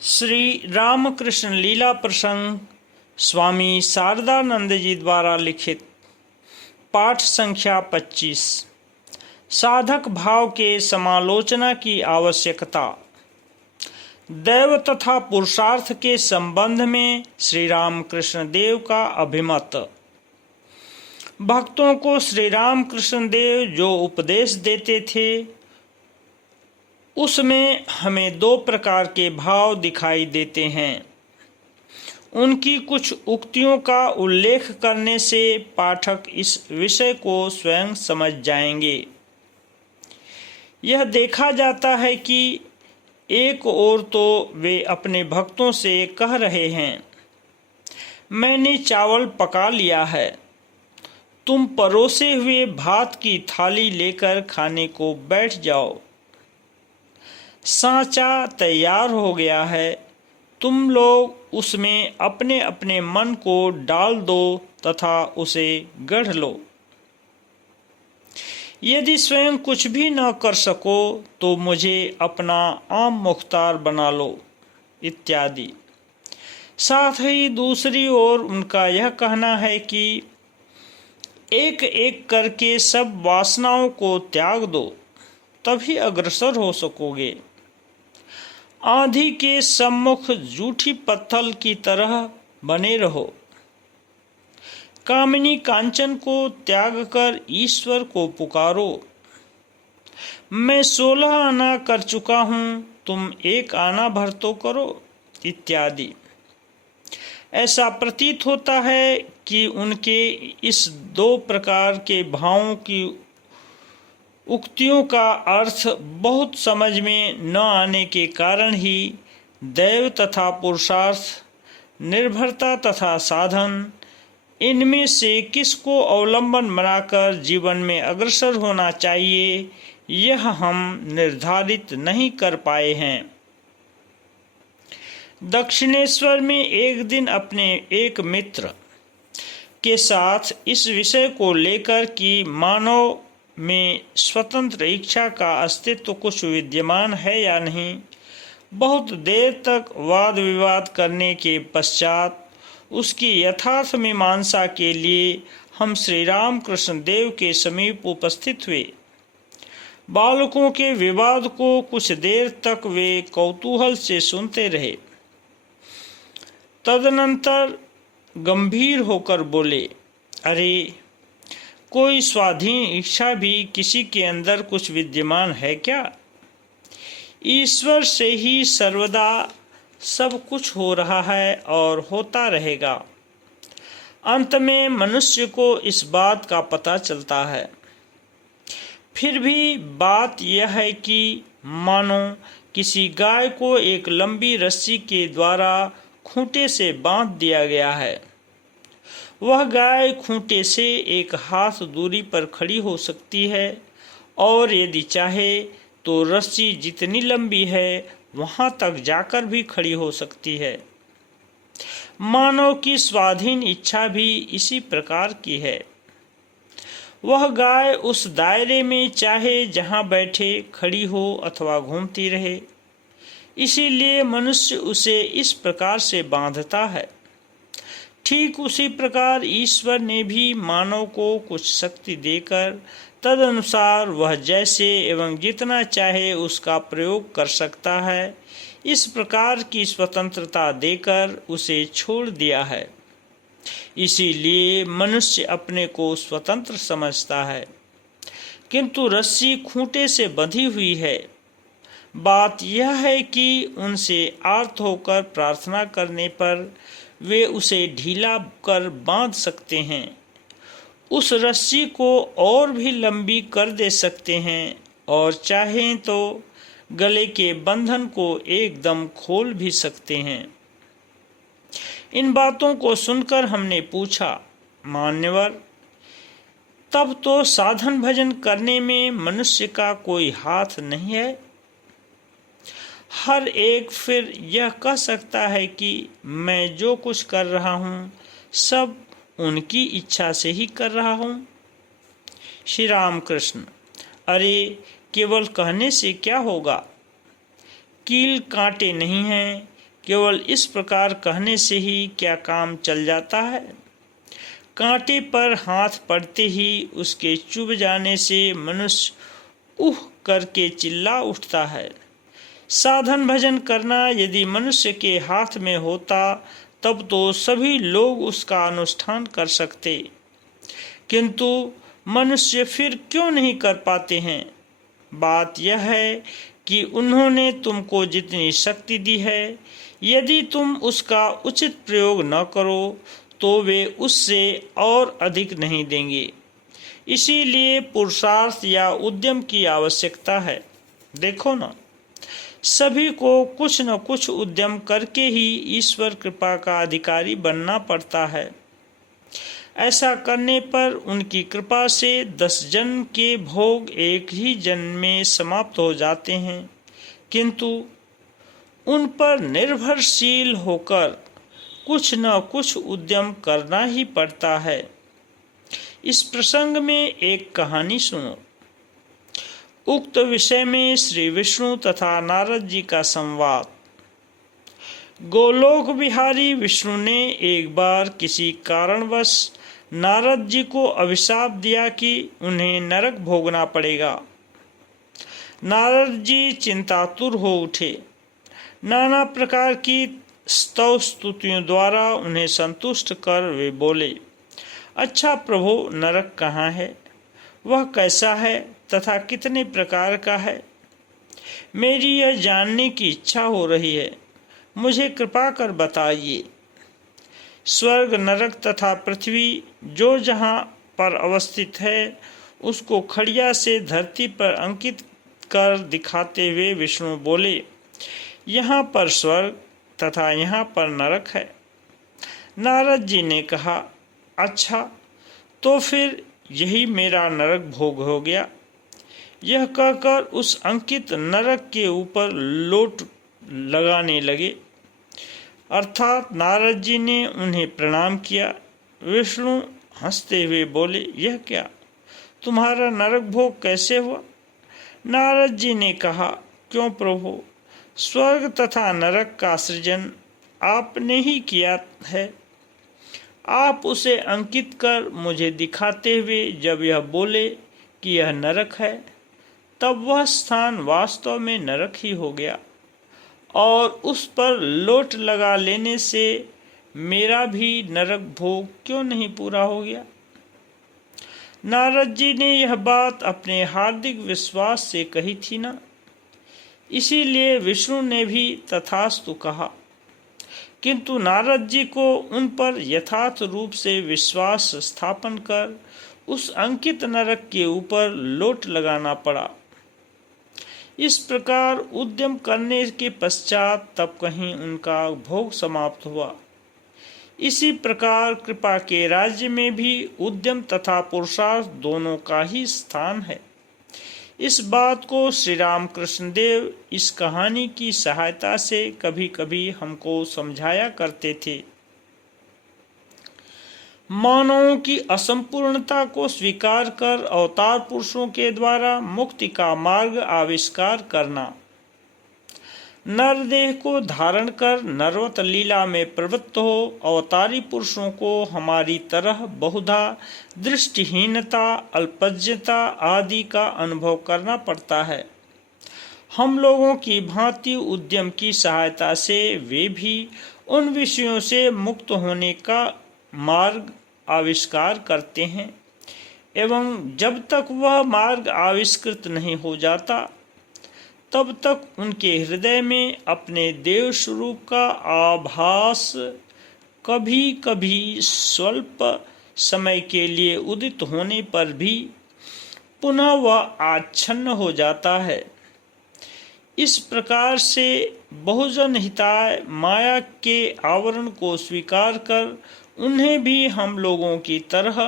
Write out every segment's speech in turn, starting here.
श्री रामकृष्ण लीला प्रसंग स्वामी शारदानंद जी द्वारा लिखित पाठ संख्या 25। साधक भाव के समालोचना की आवश्यकता। दैव तथा पुरुषार्थ के संबंध में श्री रामकृष्ण देव का अभिमत। भक्तों को श्री रामकृष्ण देव जो उपदेश देते थे उसमें हमें दो प्रकार के भाव दिखाई देते हैं। उनकी कुछ उक्तियों का उल्लेख करने से पाठक इस विषय को स्वयं समझ जाएंगे। यह देखा जाता है कि एक ओर तो वे अपने भक्तों से कह रहे हैं, मैंने चावल पका लिया है, तुम परोसे हुए भात की थाली लेकर खाने को बैठ जाओ। सांचा तैयार हो गया है, तुम लोग उसमें अपने अपने मन को डाल दो तथा उसे गढ़ लो। यदि स्वयं कुछ भी न कर सको तो मुझे अपना आम मुख्तार बना लो इत्यादि। साथ ही दूसरी ओर उनका यह कहना है कि एक एक करके सब वासनाओं को त्याग दो, तभी अग्रसर हो सकोगे। आंधी के सम्मुख जूठी पत्थर की तरह बने रहो। कामिनी कांचन को त्याग कर ईश्वर को पुकारो। मैं 16 आना कर चुका हूँ, तुम 1 आना भर तो करो इत्यादि। ऐसा प्रतीत होता है कि उनके इस 2 प्रकार के भावों की उक्तियों का अर्थ बहुत समझ में न आने के कारण ही दैव तथा पुरुषार्थ, निर्भरता तथा साधन, इनमें से किसको अवलंबन बनाकर जीवन में अग्रसर होना चाहिए, यह हम निर्धारित नहीं कर पाए हैं। दक्षिणेश्वर में एक दिन अपने एक मित्र के साथ इस विषय को लेकर कि मानव में स्वतंत्र इच्छा का अस्तित्व कुछ विद्यमान है या नहीं, बहुत देर तक वाद विवाद करने के पश्चात उसकी यथार्थ मीमांसा के लिए हम श्री रामकृष्ण देव के समीप उपस्थित हुए। बालकों के विवाद को कुछ देर तक वे कौतूहल से सुनते रहे। तदनंतर गंभीर होकर बोले, अरे, कोई स्वाधीन इच्छा भी किसी के अंदर कुछ विद्यमान है क्या? ईश्वर से ही सर्वदा सब कुछ हो रहा है और होता रहेगा। अंत में मनुष्य को इस बात का पता चलता है। फिर भी बात यह है कि मानो किसी गाय को एक लंबी रस्सी के द्वारा खूंटे से बांध दिया गया है। वह गाय खूंटे से 1 हाथ दूरी पर खड़ी हो सकती है और यदि चाहे तो रस्सी जितनी लंबी है वहां तक जाकर भी खड़ी हो सकती है। मानव की स्वाधीन इच्छा भी इसी प्रकार की है। वह गाय उस दायरे में चाहे जहां बैठे खड़ी हो अथवा घूमती रहे, इसीलिए मनुष्य उसे इस प्रकार से बांधता है। ठीक उसी प्रकार ईश्वर ने भी मानव को कुछ शक्ति देकर तदनुसार वह जैसे एवं जितना चाहे उसका प्रयोग कर सकता है, इस प्रकार की स्वतंत्रता देकर उसे छोड़ दिया है। इसीलिए मनुष्य अपने को स्वतंत्र समझता है, किंतु रस्सी खूंटे से बंधी हुई है। बात यह है कि उनसे आर्त होकर प्रार्थना करने पर वे उसे ढीला कर बांध सकते हैं, उस रस्सी को और भी लंबी कर दे सकते हैं और चाहें तो गले के बंधन को एकदम खोल भी सकते हैं। इन बातों को सुनकर हमने पूछा, मान्यवर, तब तो साधन भजन करने में मनुष्य का कोई हाथ नहीं है? हर एक फिर यह कह सकता है कि मैं जो कुछ कर रहा हूँ सब उनकी इच्छा से ही कर रहा हूँ। श्री रामकृष्ण, अरे, केवल कहने से क्या होगा? कील कांटे नहीं हैं, केवल इस प्रकार कहने से ही क्या काम चल जाता है? कांटे पर हाथ पड़ते ही उसके चुभ जाने से मनुष्य उह करके चिल्ला उठता है। साधन भजन करना यदि मनुष्य के हाथ में होता तब तो सभी लोग उसका अनुष्ठान कर सकते, किंतु मनुष्य फिर क्यों नहीं कर पाते हैं? बात यह है कि उन्होंने तुमको जितनी शक्ति दी है, यदि तुम उसका उचित प्रयोग न करो तो वे उससे और अधिक नहीं देंगे। इसीलिए पुरुषार्थ या उद्यम की आवश्यकता है। देखो ना, सभी को कुछ न कुछ उद्यम करके ही ईश्वर कृपा का अधिकारी बनना पड़ता है। ऐसा करने पर उनकी कृपा से 10 जन्म के भोग एक ही जन्म में समाप्त हो जाते हैं, किंतु उन पर निर्भरशील होकर कुछ न कुछ उद्यम करना ही पड़ता है। इस प्रसंग में एक कहानी सुनो। उक्त विषय में श्री विष्णु तथा नारद जी का संवाद। गोलोक विहारी विष्णु ने एक बार किसी कारणवश नारद जी को अभिशाप दिया कि उन्हें नरक भोगना पड़ेगा। नारद जी चिंतातुर हो उठे। नाना प्रकार की स्तव स्तुतियों द्वारा उन्हें संतुष्ट कर वे बोले, अच्छा प्रभु, नरक कहाँ है? वह कैसा है तथा कितने प्रकार का है? मेरी यह जानने की इच्छा हो रही है, मुझे कृपा कर बताइए। स्वर्ग, नरक तथा पृथ्वी जो जहाँ पर अवस्थित है, उसको खड़िया से धरती पर अंकित कर दिखाते हुए विष्णु बोले, यहाँ पर स्वर्ग तथा यहाँ पर नरक है। नारद जी ने कहा, अच्छा, तो फिर यही मेरा नरक भोग हो गया। यह कहकर उस अंकित नरक के ऊपर लोट लगाने लगे। अर्थात नारद जी ने उन्हें प्रणाम किया। विष्णु हंसते हुए बोले, यह क्या, तुम्हारा नरक भोग कैसे हुआ? नारद जी ने कहा, क्यों प्रभु, स्वर्ग तथा नरक का सृजन आपने ही किया है। आप उसे अंकित कर मुझे दिखाते हुए जब यह बोले कि यह नरक है, तब वह स्थान वास्तव में नरक ही हो गया, और उस पर लोट लगा लेने से मेरा भी नरक भोग क्यों नहीं पूरा हो गया? नारद जी ने यह बात अपने हार्दिक विश्वास से कही थी ना, इसीलिए विष्णु ने भी तथास्तु कहा। किंतु नारद जी को उन पर यथार्थ रूप से विश्वास स्थापन कर उस अंकित नरक के ऊपर लोट लगाना पड़ा। इस प्रकार उद्यम करने के पश्चात तब कहीं उनका भोग समाप्त हुआ। इसी प्रकार कृपा के राज्य में भी उद्यम तथा पुरुषार्थ दोनों का ही स्थान है। इस बात को श्री रामकृष्ण देव इस कहानी की सहायता से कभी कभी हमको समझाया करते थे। मानवों की असंपूर्णता को स्वीकार कर अवतार पुरुषों के द्वारा मुक्ति का मार्ग आविष्कार करना, नरदेह को धारण कर नरवत लीला में प्रवृत्त हो अवतारी पुरुषों को हमारी तरह बहुधा दृष्टिहीनता, अल्पज्ञता आदि का अनुभव करना पड़ता है। हम लोगों की भांति उद्यम की सहायता से वे भी उन विषयों से मुक्त होने का मार्ग आविष्कार करते हैं, एवं जब तक वह मार्ग आविष्कृत नहीं हो जाता तब तक उनके हृदय में अपने देव स्वरूप का आभास कभी कभी स्वल्प समय के लिए उदित होने पर भी पुनः वह आच्छन्न हो जाता है। इस प्रकार से बहुजन हिताय माया के आवरण को स्वीकार कर उन्हें भी हम लोगों की तरह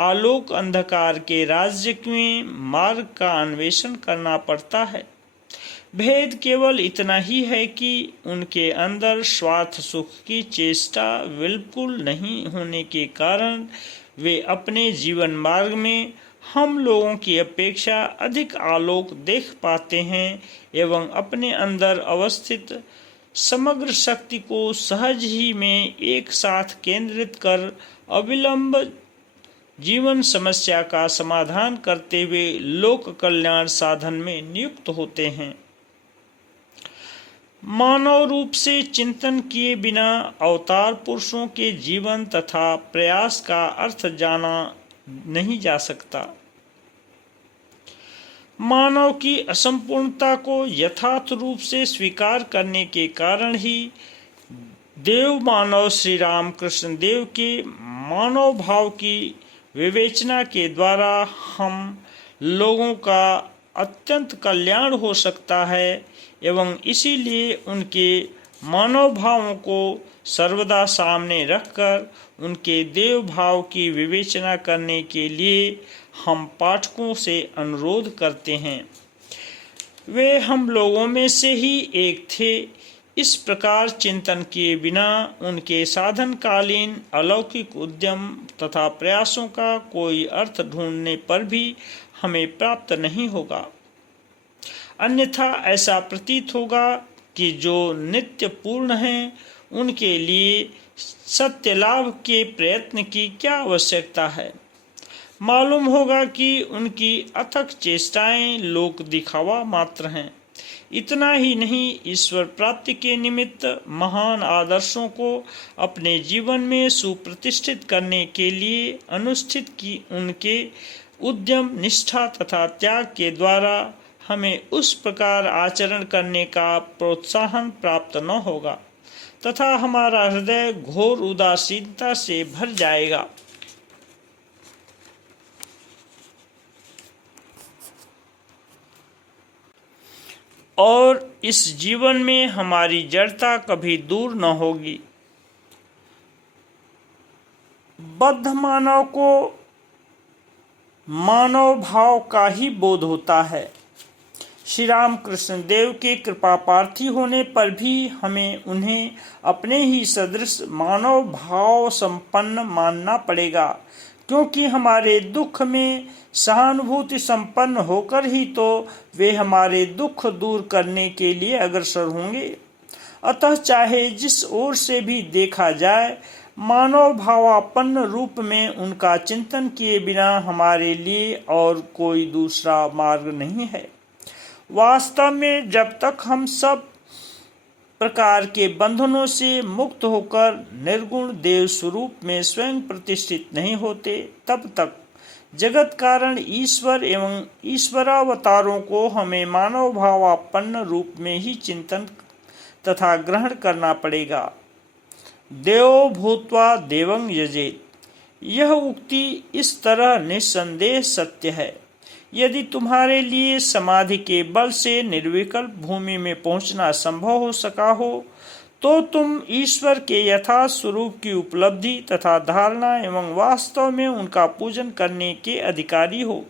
आलोक अंधकार के राज्य में मार्ग का अन्वेषण करना पड़ता है। भेद केवल इतना ही है कि उनके अंदर स्वार्थ सुख की चेष्टा बिल्कुल नहीं होने के कारण वे अपने जीवन मार्ग में हम लोगों की अपेक्षा अधिक आलोक देख पाते हैं एवं अपने अंदर अवस्थित समग्र शक्ति को सहज ही में एक साथ केंद्रित कर अविलंब जीवन समस्या का समाधान करते हुए लोक कल्याण साधन में नियुक्त होते हैं। मानव रूप से चिंतन किए बिना अवतार पुरुषों के जीवन तथा प्रयास का अर्थ जाना नहीं जा सकता। मानव की असंपूर्णता को यथार्थ रूप से स्वीकार करने के कारण ही देव मानव श्री राम कृष्ण देव के मानव भाव की विवेचना के द्वारा हम लोगों का अत्यंत कल्याण हो सकता है एवं इसीलिए उनके मानव भावों को सर्वदा सामने रखकर उनके देव भाव की विवेचना करने के लिए हम पाठकों से अनुरोध करते हैं। वे हम लोगों में से ही एक थे। इस प्रकार चिंतन किए बिना उनके साधनकालीन अलौकिक उद्यम तथा प्रयासों का कोई अर्थ ढूंढने पर भी हमें प्राप्त नहीं होगा। अन्यथा ऐसा प्रतीत होगा कि जो नित्य पूर्ण हैं उनके लिए सत्य लाभ के प्रयत्न की क्या आवश्यकता है। मालूम होगा कि उनकी अथक चेष्टाएं लोक दिखावा मात्र हैं। इतना ही नहीं, ईश्वर प्राप्ति के निमित्त महान आदर्शों को अपने जीवन में सुप्रतिष्ठित करने के लिए अनुष्ठित की उनके उद्यम, निष्ठा तथा त्याग के द्वारा हमें उस प्रकार आचरण करने का प्रोत्साहन प्राप्त न होगा तथा हमारा हृदय घोर उदासीनता से भर जाएगा। और इस जीवन में हमारी जड़ता कभी दूर न होगी। बद्ध मानव को मानव भाव का ही बोध होता है। श्री राम कृष्ण देव के कृपा प्रार्थी होने पर भी हमें उन्हें अपने ही सदृश मानव भाव संपन्न मानना पड़ेगा, क्योंकि हमारे दुख में सहानुभूति संपन्न होकर ही तो वे हमारे दुख दूर करने के लिए अग्रसर होंगे। अतः चाहे जिस ओर से भी देखा जाए, मानव भावापन्न रूप में उनका चिंतन किए बिना हमारे लिए और कोई दूसरा मार्ग नहीं है। वास्तव में जब तक हम सब प्रकार के बंधनों से मुक्त होकर निर्गुण देव स्वरूप में स्वयं प्रतिष्ठित नहीं होते, तब तक जगत कारण ईश्वर एवं ईश्वरावतारों को हमें मानव भावापन्न रूप में ही चिंतन तथा ग्रहण करना पड़ेगा। देवो भूत्वा देवं यजेत, यह उक्ति इस तरह निस्संदेह सत्य है। यदि तुम्हारे लिए समाधि के बल से निर्विकल्प भूमि में पहुंचना संभव हो सका हो, तो तुम ईश्वर के यथार्थ स्वरूप की उपलब्धि तथा धारणा एवं वास्तव में उनका पूजन करने के अधिकारी हो।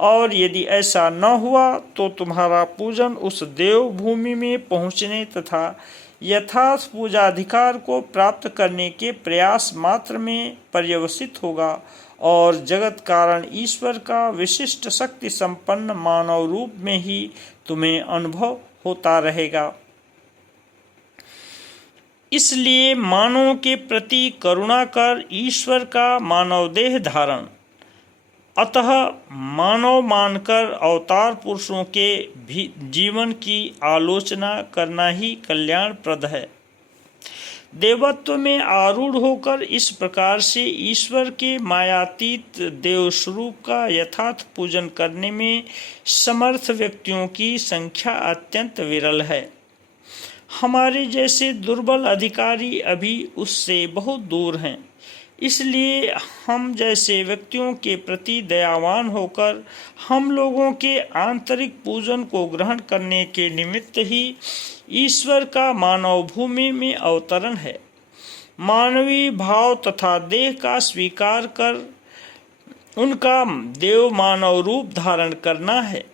और यदि ऐसा न हुआ तो तुम्हारा पूजन उस देव भूमि में पहुंचने तथा यथार्थ पूजाधिकार को प्राप्त करने के प्रयास मात्र में पर्यवसित होगा और जगत कारण ईश्वर का विशिष्ट शक्ति संपन्न मानव रूप में ही तुम्हें अनुभव होता रहेगा। इसलिए मानव के प्रति करुणा कर ईश्वर का मानव देह धारण, अतः मानव मानकर अवतार पुरुषों के भी जीवन की आलोचना करना ही कल्याणप्रद है। देवत्व में आरूढ़ होकर इस प्रकार से ईश्वर के मायातीत देव स्वरूप का यथार्थ पूजन करने में समर्थ व्यक्तियों की संख्या अत्यंत विरल है। हमारे जैसे दुर्बल अधिकारी अभी उससे बहुत दूर हैं। इसलिए हम जैसे व्यक्तियों के प्रति दयावान होकर हम लोगों के आंतरिक पूजन को ग्रहण करने के निमित्त ही ईश्वर का मानव भूमि में अवतरण है। मानवीय भाव तथा देह का स्वीकार कर उनका देव मानव रूप धारण करना है।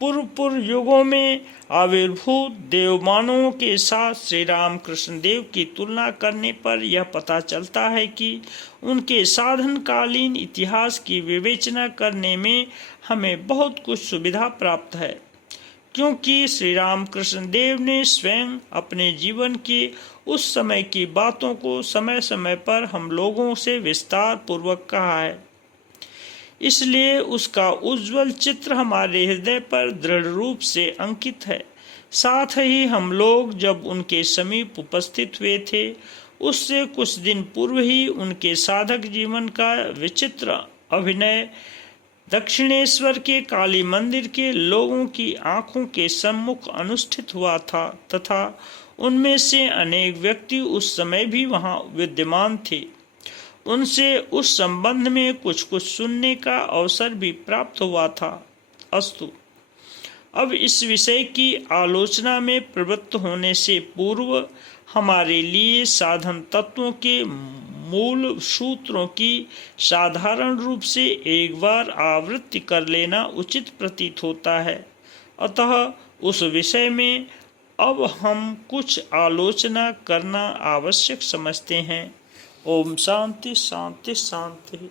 पूर्व युगों में आविर्भूत देव मानवों के साथ श्री राम कृष्ण देव की तुलना करने पर यह पता चलता है कि उनके साधनकालीन इतिहास की विवेचना करने में हमें बहुत कुछ सुविधा प्राप्त है, क्योंकि श्री रामकृष्ण देव ने स्वयं अपने जीवन के उस समय की बातों को समय समय पर हम लोगों से विस्तार पूर्वक कहा है। इसलिए उसका उज्जवल चित्र हमारे हृदय पर दृढ़ रूप से अंकित है। साथ ही हम लोग जब उनके समीप उपस्थित हुए थे, उससे कुछ दिन पूर्व ही उनके साधक जीवन का विचित्र अभिनय दक्षिणेश्वर के काली मंदिर के लोगों की आंखों के सम्मुख अनुष्ठित हुआ था तथा उनमें से अनेक व्यक्ति उस समय भी वहां विद्यमान थे। उनसे उस संबंध में कुछ कुछ सुनने का अवसर भी प्राप्त हुआ था। अस्तु, अब इस विषय की आलोचना में प्रवृत्त होने से पूर्व हमारे लिए साधन तत्वों के मूल सूत्रों की साधारण रूप से एक बार आवृत्ति कर लेना उचित प्रतीत होता है। अतः उस विषय में अब हम कुछ आलोचना करना आवश्यक समझते हैं। ओम शांति शांति शांति।